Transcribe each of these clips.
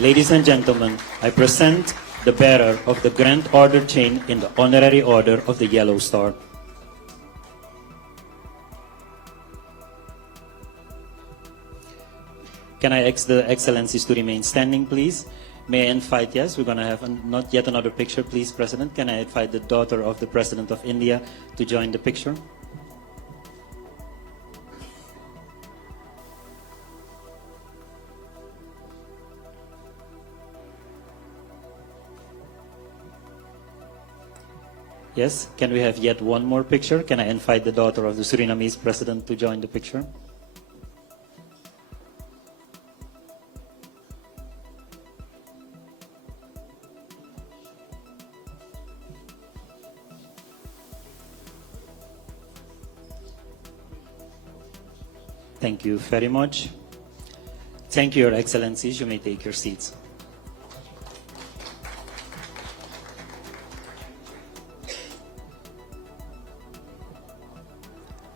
Ladies and gentlemen, I present the bearer of the Grand Order chain in the Honorary Order of the Yellow Star. Can I ask the Excellencies to remain standing, please? May I invite, yes, we're going to have not yet another picture, please, President. Can I invite the daughter of the President of India to join the picture? Yes, can we have yet one more picture? Can I invite the daughter of the Surinamese President to join the picture? Thank you very much. Thank you, Your Excellencies. You may take your seats.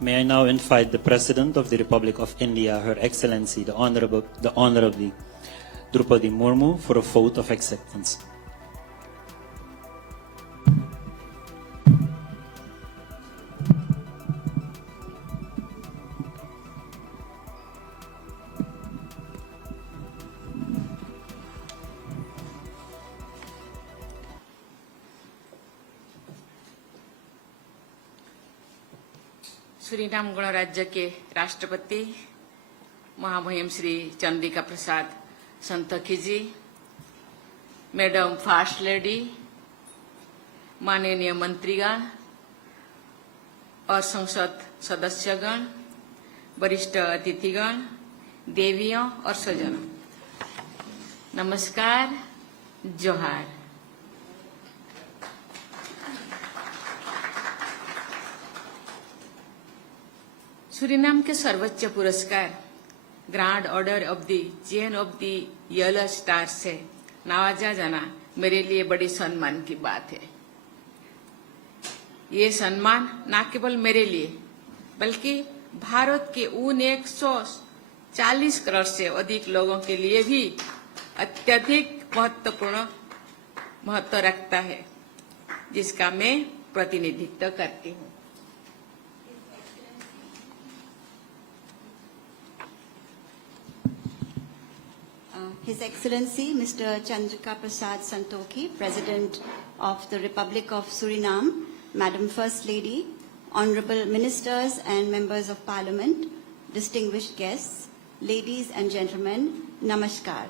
May I now invite the President of the Republic of India, Her Excellency, the Honorable Droupadi Murmu, for a vote of acceptance. Suriname गणराज्य के राष्ट्रपति महामहिम श्री चंद्रिका प्रसाद संतोखी जी, madam first lady, माननीय मंत्रीगण और संसद सदस्यगण, वरिष्ठ अतिथिगण, देवियों और स्वजनों, नमस्कार, जोहार। सूरीनाम के सर्वोच्च पुरस्कार grand order of the chain of the yellow star से नवाजा जाना मेरे लिए बड़ी सम्मान की बात है। ये सम्मान न केवल मेरे लिए बल्कि भारत के उन 140 करोड़ से अधिक लोगों के लिए भी अत्यधिक महत्वपूर्ण महत्व रखता है, जिसका मैं प्रतिनिधित्व करती हूँ। His Excellency Mr. Chandrika Prasad Santokhi, President of the Republic of Suriname, Madam First Lady, Honorable Ministers and Members of Parliament, distinguished guests, ladies and gentlemen, Namaskar.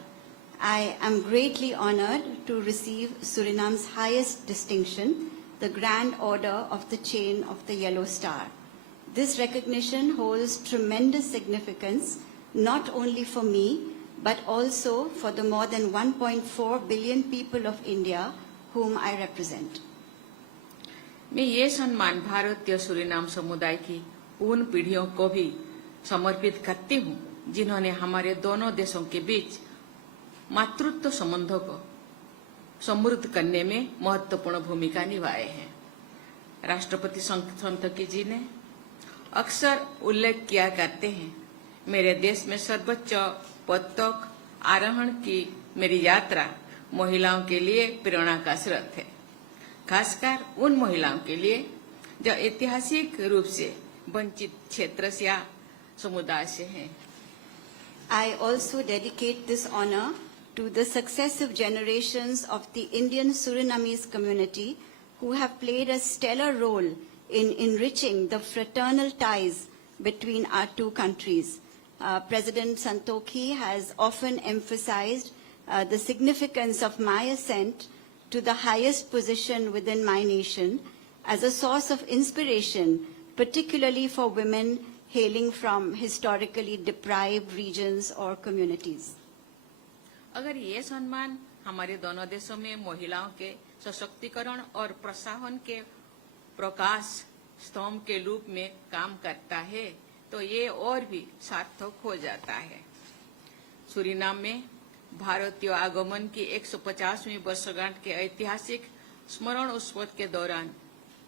I am greatly honored to receive Suriname's highest distinction, the Grand Order of the Chain of the Yellow Star. This recognition holds tremendous significance not only for me, but also for the more than 1.4 billion people of India whom I represent. मैं ये सम्मान भारतीय Suriname समुदाय की उन पीढ़ियों को भी समर्पित करती हूँ जिन्होंने हमारे दोनों देशों के बीच मातृत्व संबंधों को समृद्ध करने में महत्वपूर्ण भूमिका निभाए हैं। राष्ट्रपति संतोखी जी ने अक्सर उल्लेख किया करते हैं, मेरे देश में सर्वोच्च पदक आरोहण की मेरी यात्रा महिलाओं के लिए प्रेरणा का स्रोत है, खासकर उन महिलाओं के लिए जो ऐतिहासिक रूप से वंचित क्षेत्र या समुदाय से हैं। I also dedicate this honor to the successive generations of the Indian Surinamese community who have played a stellar role in enriching the fraternal ties between our two countries. President Santokhi has often emphasized the significance of my ascent to the highest position within my nation as a source of inspiration, particularly for women hailing from historically deprived regions or communities. अगर ये सम्मान हमारे दोनों देशों में महिलाओं के सशक्तिकरण और प्रोत्साहन के प्रकाश स्तंभ के रूप में काम करता है तो ये और भी सार्थक हो जाता है। सूरीनाम में भारतीय आगमन की 150वीं वर्षगांठ के ऐतिहासिक स्मरण उत्सव के दौरान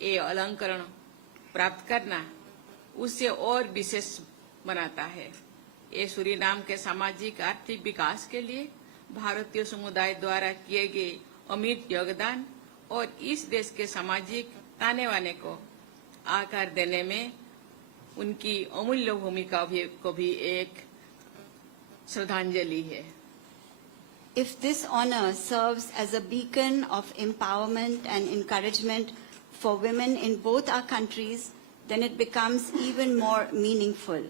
ये अलंकरण प्राप्त करना उसे और विशेष बनाता है। ये सूरीनाम के सामाजिक आर्थिक विकास के लिए भारतीय समुदाय द्वारा किए गए अमिट योगदान और इस देश के सामाजिक ताने बाने को आकार देने में उनकी अमूल्य भूमिका को भी एक श्रद्धांजलि है। If this honor serves as a beacon of empowerment and encouragement for women in both our countries, then it becomes even more meaningful.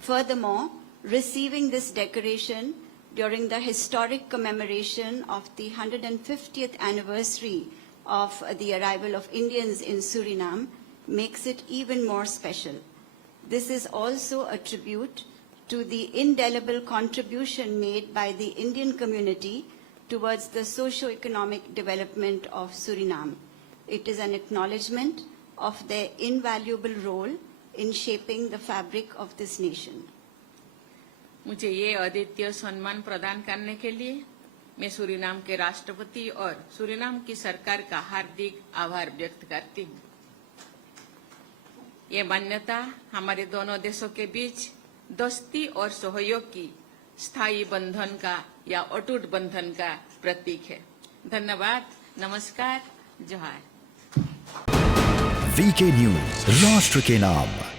Furthermore, receiving this decoration during the historic commemoration of the 150th anniversary of the arrival of Indians in Suriname makes it even more special. This is also a tribute to the indelible contribution made by the Indian community towards the socio-economic development of Suriname. It is an acknowledgement of their invaluable role in shaping the fabric of this nation. मुझे ये अद्वितीय सम्मान प्रदान करने के लिए मैं Suriname के राष्ट्रपति और सूरीनाम की सरकार का हार्दिक आभार व्यक्त करती हूँ। ये मान्यता हमारे दोनों देशों के बीच दोस्ती और सहयोग की स्थायी बंधन का या अटूट बंधन का प्रतीक है। धन्यवाद, नमस्कार, जोहार। वीके न्यूज, राष्ट्र के नाम।